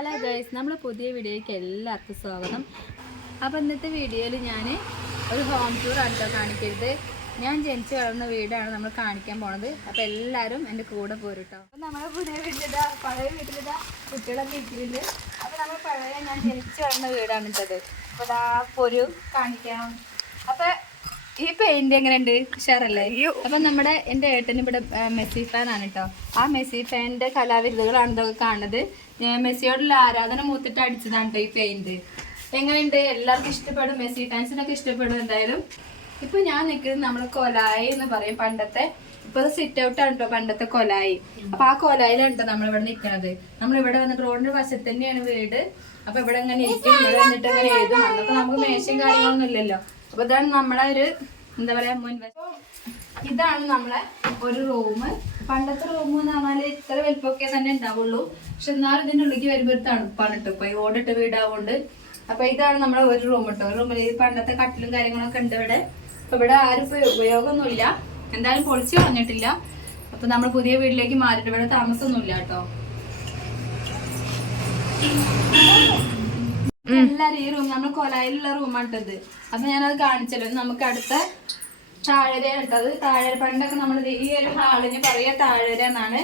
Hello guys നമ്മൾ പുതിയ വീഡിയോയ്ക്ക് എല്ലാവർക്കും സ്വാഗതം. അപ്പോൾ ഇന്നത്തെ വീഡിയോയിൽ ഞാൻ ഒരു ഹോം ടൂർ ആണ് കേട്ടോ കാണിക്കരുത്. ഞാൻ ജനിച്ചു വളർന്ന വീടാണ് നമ്മൾ കാണിക്കാൻ പോണത്. അപ്പോൾ എല്ലാവരും എന്റെ കൂടെ പോരും കേട്ടോ നമ്മളെ പുതിയ വീട്ടിലിതാ പഴയ വീട്ടിലിതാ കുട്ടികളൊക്കെ ഇരിക്കുന്നുണ്ട്. അപ്പോൾ നമ്മൾ പഴയ ഞാൻ ജനിച്ചു വളർന്ന വീടാണ് ഇട്ടത്. അപ്പോൾ ഇതാ പൊരു കാണിക്കാം. അപ്പോൾ ഈ പെയിന്റ് എങ്ങനെയുണ്ട്? ഉഷാറല്ലേ? അപ്പൊ നമ്മുടെ എന്റെ ഏട്ടൻ ഇവിടെ മെസ്സി ഫാൻ ആണ് കേട്ടോ ആ മെസ്സി ഫാനിന്റെ കലാവിരുദ്ധകളാണ് ഇതൊക്കെ കാണുന്നത്. മെസ്സിയോടുള്ള ആരാധന മൂത്തിട്ട് അടിച്ചതാണ് കേട്ടോ ഈ പെയിന്റ് എങ്ങനെയുണ്ട്? എല്ലാവർക്കും ഇഷ്ടപ്പെടും? മെസ്സി ഫാൻസിനൊക്കെ ഇഷ്ടപ്പെടും എന്തായാലും? ഇപ്പൊ ഞാൻ നിൽക്കുന്നത് നമ്മുടെ കൊലായി എന്ന് പറയും പണ്ടത്തെ. ഇപ്പൊ സിറ്റ് ഔട്ട് ആണ് കേട്ടോ പണ്ടത്തെ കൊലായി. അപ്പൊ ആ കൊലായിലാണ് കേട്ടോ നമ്മളിവിടെ നിൽക്കുന്നത്. നമ്മളിവിടെ വന്നിട്ട് റോഡിന്റെ വശത്ത് തന്നെയാണ് വീട്. അപ്പൊ ഇവിടെ ഇങ്ങനെ ഇരിക്കും. ഇവിടെ വന്നിട്ട് ഇങ്ങനെ എഴുതും. അന്നൊക്കെ നമുക്ക് മേശയും കാര്യങ്ങളൊന്നും ഇല്ലല്ലോ. അപ്പൊ ഇതാണ് നമ്മളെ ഒരു എന്താ പറയാ മുൻവശം ഇതാണ് നമ്മളെ ഒരു റൂം പണ്ടത്തെ റൂം എന്ന് പറഞ്ഞാൽ ഇത്ര വലിപ്പൊക്കെ തന്നെ ഉണ്ടാവുള്ളൂ. പക്ഷെ എന്നാലും ഇതിന്റെ ഉള്ളിലേക്ക് വരുമ്പോൾ ഒരു തണുപ്പാണ് കേട്ടോ. ഇപ്പൊ ഓടിട്ട് വീടാവുകൊണ്ട് അപ്പൊ ഇതാണ് നമ്മളെ ഒരു റൂം കേട്ടോ. റൂമിൽ ഈ പണ്ടത്തെ കട്ടിലും കാര്യങ്ങളൊക്കെ ഉണ്ട് ഇവിടെ. അപ്പൊ ഇവിടെ ആരും ഇപ്പൊ ഉപയോഗമൊന്നുമില്ല. എന്തായാലും പൊളിച്ചു കളഞ്ഞിട്ടില്ല. അപ്പൊ നമ്മൾ പുതിയ വീട്ടിലേക്ക് മാറിയിട്ട് ഇവിടെ താമസമൊന്നുമില്ല കേട്ടോ. എല്ലാരും ഈ റൂം നമ്മൾ കൊലായിലുള്ള റൂമാണിട്ടത് അപ്പൊ ഞാനത് കാണിച്ചല്ലോ. നമുക്ക് അടുത്ത താഴര എടുത്തത് താഴര പണ്ടൊക്കെ നമ്മൾ ഈ ഒരു ഹാളിന് പറയാ താഴര എന്നാണ്.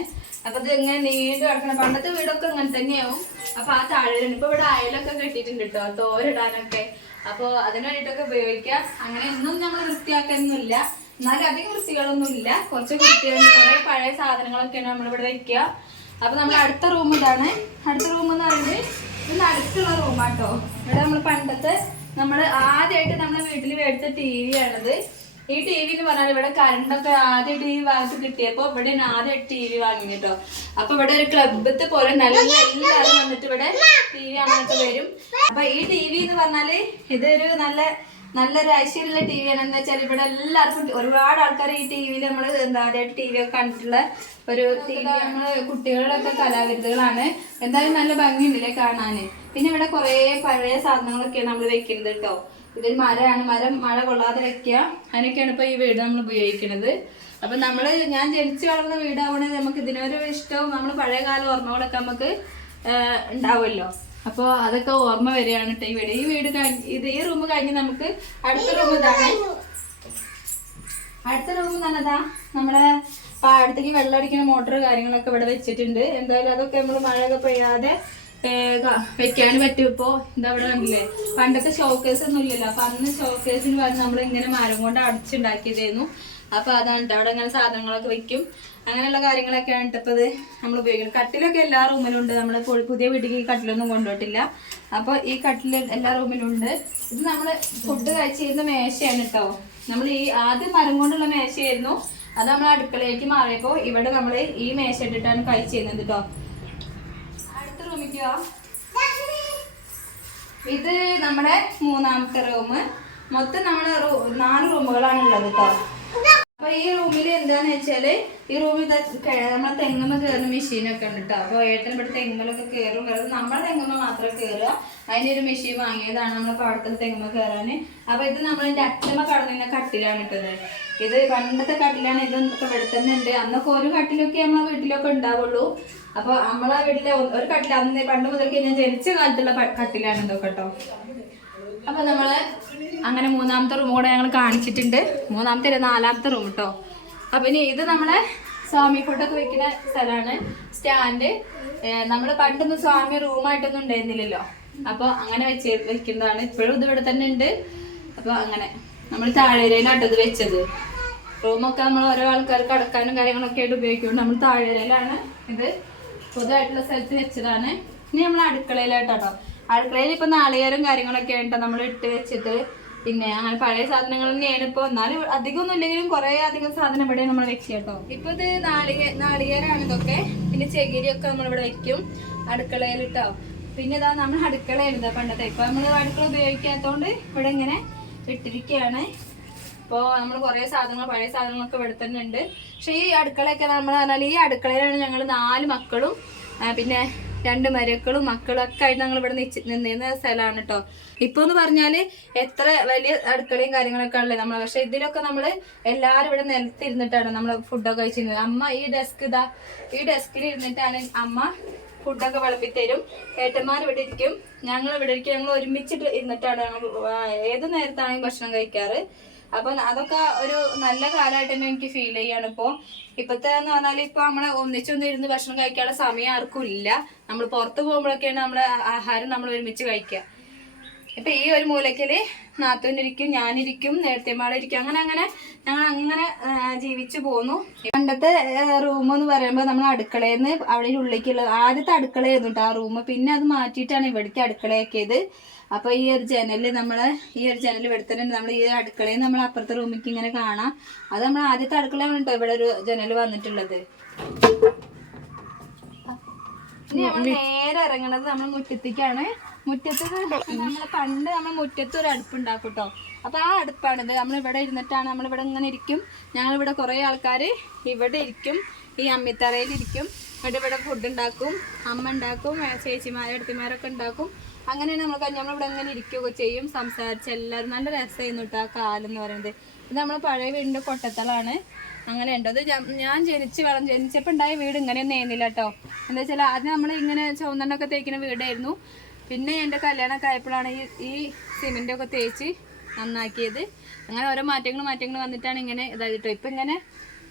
അപ്പൊ ഇത് ഇങ്ങനെ നീണ്ടു കിടക്കണം പണ്ടത്തെ വീടൊക്കെ ഇങ്ങനെ തന്നെയാവും. അപ്പൊ ആ താഴര ഇപ്പൊ ഇവിടെ അയലൊക്കെ കെട്ടിയിട്ടുണ്ട് കേട്ടോ. തോരിടാനൊക്കെ. അപ്പൊ അതിന് വേണ്ടിയിട്ടൊക്കെ ഉപയോഗിക്കാം. അങ്ങനെ ഒന്നും നമ്മൾ വൃത്തിയാക്കാനൊന്നുമില്ല എന്നാലും അധികം വൃത്തികളൊന്നും ഇല്ല കുറച്ച് വൃത്തികളുണ്ട് കുറെ പഴയ സാധനങ്ങളൊക്കെയാണ് നമ്മളിവിടെ വെക്കുക. അപ്പൊ നമ്മൾ അടുത്ത റൂം ഇതാണ്. അടുത്ത റൂം എന്ന് പറയുന്നത് ഇത് അടുത്തുള്ള റൂമാട്ടോ ഇവിടെ നമ്മൾ പണ്ടത്തെ നമ്മൾ ആദ്യമായിട്ട് നമ്മുടെ വീട്ടിൽ മേടിച്ച ടി വി ആണത്. ഈ ടി വി എന്ന് പറഞ്ഞാൽ ഇവിടെ കറണ്ടൊക്കെ ആദ്യമായിട്ട് ഈ ഭാഗത്ത് കിട്ടിയപ്പോ ഇവിടെ ആദ്യമായിട്ട് ടി വി വാങ്ങി കേട്ടോ അപ്പൊ ഇവിടെ ഒരു ക്ലബത്തെ പോലെ നല്ല എല്ലാവരും വന്നിട്ട് ഇവിടെ ടി വി അങ്ങനത്തെ വരും. അപ്പൊ ഈ ടി വി എന്ന് പറഞ്ഞാൽ ഇതൊരു നല്ല നല്ലൊരു ഐശ്വര്യമുള്ള ടി വി ആണ്. എന്താ വെച്ചാൽ ഇവിടെ എല്ലാവർക്കും ഒരുപാട് ആൾക്കാർ ഈ ടി വിയിൽ നമ്മൾ എന്താ ആദ്യമായിട്ട് ടി വി ഒക്കെ കണ്ടിട്ടുള്ള ഒരു ടി വി നമ്മൾ കുട്ടികളിലൊക്കെ കലാവിരുദ്ധകളാണ് എന്തായാലും നല്ല ഭംഗിയുണ്ടല്ലേ കാണാൻ പിന്നെ ഇവിടെ കുറേ പഴയ സാധനങ്ങളൊക്കെയാണ് നമ്മൾ വെക്കുന്നത് കേട്ടോ ഇതിൽ മരമാണ്. മരം മഴ കൊള്ളാതെ വെക്കുക അതിനൊക്കെയാണ് ഇപ്പൊ ഈ വീട് നമ്മൾ ഉപയോഗിക്കുന്നത് അപ്പൊ നമ്മൾ ഞാൻ ജനിച്ചു വളർന്ന വീടാവണേ നമുക്ക് ഇതിനൊരു ഇഷ്ടവും നമ്മൾ പഴയ കാല ഓർമ്മകളൊക്കെ നമുക്ക് ഉണ്ടാവുമല്ലോ അപ്പോൾ അതൊക്കെ ഓർമ്മ വരികയാണ് കേട്ടോ ഈ വീട് ഈ വീട് ഇത് ഈ റൂം കഴിഞ്ഞ് നമുക്ക് അടുത്ത റൂം അടുത്ത റൂം എന്നതാ നമ്മുടെ പാടത്തേക്ക് വെള്ളം അടിക്കുന്ന മോട്ടോർ കാര്യങ്ങളൊക്കെ ഇവിടെ വെച്ചിട്ടുണ്ട്. എന്തായാലും അതൊക്കെ നമ്മൾ മഴയൊക്കെ പെയ്യാതെ വെക്കാൻ പറ്റും ഇപ്പോ. എന്താ ഇവിടെ കണ്ടില്ലേ? പണ്ടത്തെ ഷോക്കേസ് ഒന്നും ഇല്ലല്ലോ. അപ്പൊ അന്ന് ഷോക്കേസിന് പറഞ്ഞ് നമ്മൾ ഇങ്ങനെ മരം കൊണ്ട് അടിച്ചുണ്ടാക്കിയതായിരുന്നു അപ്പൊ അതാണ്. അവിടെ ഇങ്ങനെ സാധനങ്ങളൊക്കെ വെക്കും. അങ്ങനെയുള്ള കാര്യങ്ങളൊക്കെയാണ് ഇട്ടപ്പോൾ നമ്മൾ ഉപയോഗിക്കുന്നത് കട്ടിലൊക്കെ എല്ലാ റൂമിലും ഉണ്ട് നമ്മൾ പുതിയ വീട്ടിലേക്ക് ഈ കട്ടിലൊന്നും കൊണ്ടുപോയിട്ടില്ല. അപ്പോൾ ഈ കട്ടിൽ എല്ലാ റൂമിലും ഉണ്ട് ഇത് നമ്മൾ ഫുഡ് കഴിച്ചിരുന്ന മേശയാണ് കേട്ടോ. നമ്മൾ ഈ ആദ്യം മരം കൊണ്ടുള്ള മേശയായിരുന്നു. അത് നമ്മൾ അടുക്കളയിലേക്ക് മാറിയപ്പോൾ ഇവിടെ നമ്മൾ ഈ മേശ ഇട്ടിട്ടാണ് കഴിച്ചിരുന്നത് കേട്ടോ. അടുത്ത റൂമിലേക്ക് വാ ഇത് നമ്മുടെ മൂന്നാമത്തെ റൂം മൊത്തം നമ്മൾ നാല് റൂമുകളാണ് ഉള്ളത് കേട്ടോ. അപ്പൊ ഈ റൂമിൽ എന്താന്ന് വെച്ചാൽ ഈ റൂമിൽ നമ്മളെ തെങ്ങുമ്മ കയറുന്ന മെഷീനൊക്കെ ഉണ്ട് കേട്ടോ അപ്പൊ ഏട്ടൻ ഇവിടെ തെങ്ങുമ്മലൊക്കെ കയറും കയറും നമ്മളെ തെങ്ങുമ്മ മാത്രം കയറുക അതിനൊരു മെഷീൻ വാങ്ങിയതാണ് നമ്മളെ പാടത്തിൽ തെങ്ങുമ്മ കയറാന് അപ്പൊ ഇത് നമ്മളെന്റെ അച്ഛമ്മ കടന്നിരുന്ന കട്ടിലാണ് ഇട്ടത്. ഇത് പണ്ടത്തെ കട്ടിലാണ്. ഇത് ഇവിടെ തന്നെ ഉണ്ട്. അന്നൊക്കെ ഒരു കട്ടിലൊക്കെ നമ്മളെ വീട്ടിലൊക്കെ ഉണ്ടാവുള്ളൂ. അപ്പൊ നമ്മളെ വീട്ടിലെ ഒരു കട്ടിൽ അന്ന് പണ്ട് മുതൽക്ക് ഞാൻ ജനിച്ച കാലത്തുള്ള കട്ടിലാണ് ഇതൊക്കെ കേട്ടോ അപ്പൊ നമ്മൾ അങ്ങനെ മൂന്നാമത്തെ റൂം കൂടെ ഞങ്ങൾ കാണിച്ചിട്ടുണ്ട്. മൂന്നാമത്തെ അല്ല, നാലാമത്തെ റൂം കേട്ടോ അപ്പൊ ഇനി ഇത് നമ്മളെ സ്വാമി ഫുഡൊക്കെ വെക്കുന്ന സ്ഥലമാണ് സ്റ്റാൻഡ് നമ്മൾ പണ്ടൊന്നും സ്വാമി റൂമായിട്ടൊന്നും ഉണ്ടായിരുന്നില്ലല്ലോ. അപ്പൊ അങ്ങനെ വെച്ച് വെക്കുന്നതാണ്. ഇപ്പോഴും ഇത് ഇവിടെ തന്നെ ഉണ്ട്. അപ്പൊ അങ്ങനെ നമ്മൾ താഴേരയിലാട്ടോ ഇത് വെച്ചത്. റൂമൊക്കെ നമ്മൾ ഓരോ ആൾക്കാർക്ക് അടക്കാനും കാര്യങ്ങളൊക്കെ ആയിട്ട് ഉപയോഗിക്കുന്നുണ്ട്. നമ്മൾ താഴേരയിലാണ് ഇത് പൊതുവായിട്ടുള്ള സ്ഥലത്ത് വെച്ചതാണ്. ഇനി നമ്മൾ അടുക്കളയിലായിട്ടോ അടുക്കളയിൽ ഇപ്പൊ നാളികേരം കാര്യങ്ങളൊക്കെ ആയിട്ടാണ് നമ്മൾ ഇട്ട് വെച്ചിട്ട് പിന്നെ അങ്ങനെ പഴയ സാധനങ്ങൾ തന്നെയാണ് ഇപ്പൊ. എന്നാലും അധികം ഒന്നും ഇല്ലെങ്കിലും കുറെ അധികം സാധനം ഇവിടെ നമ്മൾ വെക്കുക കേട്ടോ. ഇപ്പൊ ഇത് നാളികേ നാളികേരാണ് ഇതൊക്കെ. പിന്നെ ചെകിരിയൊക്കെ നമ്മൾ ഇവിടെ വെക്കും. അടുക്കളയിൽ ഇട്ടോ. പിന്നെ ഇതാ നമ്മൾ അടുക്കളയിലിതാ പണ്ടത്തെ. ഇപ്പൊ നമ്മൾ അടുക്കള ഉപയോഗിക്കാത്തോണ്ട് ഇവിടെ ഇങ്ങനെ ഇട്ടിരിക്കുകയാണ് ഇപ്പോൾ നമ്മൾ കുറേ സാധനങ്ങൾ പഴയ സാധനങ്ങളൊക്കെ ഇവിടെ തന്നെ ഉണ്ട്. പക്ഷേ ഈ അടുക്കളയൊക്കെ നമ്മൾ പറഞ്ഞാൽ ഈ അടുക്കളയിലാണ് ഞങ്ങൾ നാല് മക്കളും പിന്നെ രണ്ട് മരക്കളും മക്കളും ഒക്കെ ആയിട്ട് ഞങ്ങൾ ഇവിടെ നിന്നിരുന്ന സ്ഥലമാണ് കേട്ടോ ഇപ്പൊ എന്ന് പറഞ്ഞാൽ എത്ര വലിയ അടുക്കളയും കാര്യങ്ങളൊക്കെ ഉള്ളത് നമ്മൾ പക്ഷെ ഇതിലൊക്കെ നമ്മൾ എല്ലാവരും ഇവിടെ നിലത്തിരുന്നിട്ടാണ് നമ്മൾ ഫുഡൊക്കെ കഴിച്ചിരുന്നത്. അമ്മ ഈ ഡെസ്ക് ഇതാ ഈ ഡെസ്കിൽ ഇരുന്നിട്ടാണ് അമ്മ ഫുഡൊക്കെ വിളമ്പി തരും ഏട്ടന്മാർ ഇവിടെ ഇരിക്കും. ഞങ്ങൾ ഇവിടെ ഇരിക്കും. ഞങ്ങൾ ഒരുമിച്ചിട്ട് ഇരുന്നിട്ടാണ് ഞങ്ങൾ ഏത് നേരത്താണെങ്കിൽ ഭക്ഷണം കഴിക്കാറ്. അപ്പൊ അതൊക്കെ ഒരു നല്ല കാലമായിട്ട് തന്നെ എനിക്ക് ഫീൽ ചെയ്യാണ്. ഇപ്പോ ഇപ്പത്തെ എന്ന് പറഞ്ഞാൽ ഇപ്പൊ നമ്മളെ ഒന്നിച്ചൊന്നും ഇരുന്ന് ഭക്ഷണം കഴിക്കാനുള്ള സമയം ആർക്കും ഇല്ല. നമ്മൾ പുറത്ത് പോകുമ്പോഴൊക്കെയാണ് നമ്മളെ ആഹാരം നമ്മൾ ഒരുമിച്ച് കഴിക്കുക. ഇപ്പൊ ഈ ഒരു മൂലക്കൽ നാത്തൂനിരിക്കും ഞാനിരിക്കും നേരത്തെമാളിരിക്കും അങ്ങനെ അങ്ങനെ ഞങ്ങൾ അങ്ങനെ ജീവിച്ചു പോന്നു. പണ്ടത്തെ റൂം എന്ന് പറയുമ്പോൾ നമ്മൾ അടുക്കളയിൽ അവിടെ ഉള്ളിലേക്കുള്ളത് ആദ്യത്തെ അടുക്കളയായിരുന്നു കേട്ടോ ആ റൂം പിന്നെ അത് മാറ്റിയിട്ടാണ് ഇവിടേക്ക് അടുക്കളയാക്കിയത്. അപ്പൊ ഈ ഒരു ജനൽ നമ്മൾ ഈ ഒരു ജനൽ ഇവിടെ തന്നെ നമ്മൾ ഈ അടുക്കളയിൽ നമ്മൾ അപ്പുറത്തെ റൂമിലേക്ക് ഇങ്ങനെ കാണാം. അത് നമ്മൾ ആദ്യത്തെ അടുക്കളയാണ് കേട്ടോ ഇവിടെ ഒരു ജനൽ വന്നിട്ടുള്ളത്. നേരെ ഇറങ്ങണത് നമ്മൾ മുറ്റത്തേക്കാണ്. മുറ്റത്ത് നമ്മൾ പണ്ട് നമ്മൾ മുറ്റത്ത് ഒരു അടുപ്പുണ്ടാക്കും കേട്ടോ അപ്പൊ ആ അടുപ്പാണിത്. നമ്മൾ ഇവിടെ ഇരുന്നിട്ടാണ് നമ്മൾ ഇവിടെ ഇങ്ങനെ ഇരിക്കും. ഞങ്ങൾ ഇവിടെ കുറെ ആൾക്കാർ ഇവിടെ ഇരിക്കും. ഈ അമ്മിത്തറയിൽ ഇരിക്കും. ഇവിടെ ഫുഡ് ഉണ്ടാക്കും. അമ്മ ഉണ്ടാക്കും. ചേച്ചിമാരെ അടുത്തിമാരൊക്കെ ഉണ്ടാക്കും. അങ്ങനെയാണ് നമ്മൾ ഇവിടെ ഇങ്ങനെ ഇരിക്കുകയൊക്കെ ചെയ്യും. സംസാരിച്ച് എല്ലാവരും നല്ല രസമായിരുന്നു കേട്ടോ ആ കാലെന്ന് പറയുന്നത്. ഇത് നമ്മൾ പഴയ വീടിന്റെ കൊട്ടത്തളാണ്. അങ്ങനെ ഉണ്ട് അത് ഞാൻ- ജനിച്ച് വളം ജനിച്ചപ്പോൾ ഉണ്ടായ വീട് ഇങ്ങനെയൊന്നും ആയിരുന്നില്ല കേട്ടോ. എന്താ വെച്ചാൽ ആദ്യം നമ്മൾ ഇങ്ങനെ ചുവന്നെണ്ണൊക്കെ തേക്കുന്ന വീടായിരുന്നു. പിന്നെ എന്റെ കല്യാണമൊക്കെ ആയപ്പോഴാണ് ഈ ഈ സിമെന്റൊക്കെ തേച്ച് നന്നാക്കിയത്. അങ്ങനെ ഓരോ മാറ്റങ്ങൾ മാറ്റങ്ങൾ വന്നിട്ടാണ് ഇങ്ങനെ ഇതായത് കേട്ടോ ഇപ്പം ഇങ്ങനെ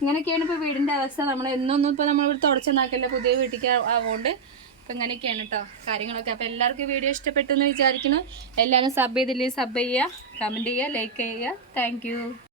ഇങ്ങനെയൊക്കെയാണ് ഇപ്പോൾ വീടിന്റെ അവസ്ഥ. നമ്മൾ എന്നൊന്നും ഇപ്പോൾ നമ്മൾ ഇവിടെ തുടച്ചെന്നാക്കില്ല പുതിയ വീട്ടിലേക്ക് ആവുകൊണ്ട് അപ്പം ഇങ്ങനെയൊക്കെയാണ് കേട്ടോ കാര്യങ്ങളൊക്കെ. അപ്പോൾ എല്ലാവർക്കും വീഡിയോ ഇഷ്ടപ്പെട്ടു എന്ന് വിചാരിക്കുന്നു. എല്ലാവരും സബ് ചെയ്തില്ലെങ്കിൽ സബ് ചെയ്യുക കമന്റ് ചെയ്യുക ലൈക്ക് ചെയ്യുക. താങ്ക്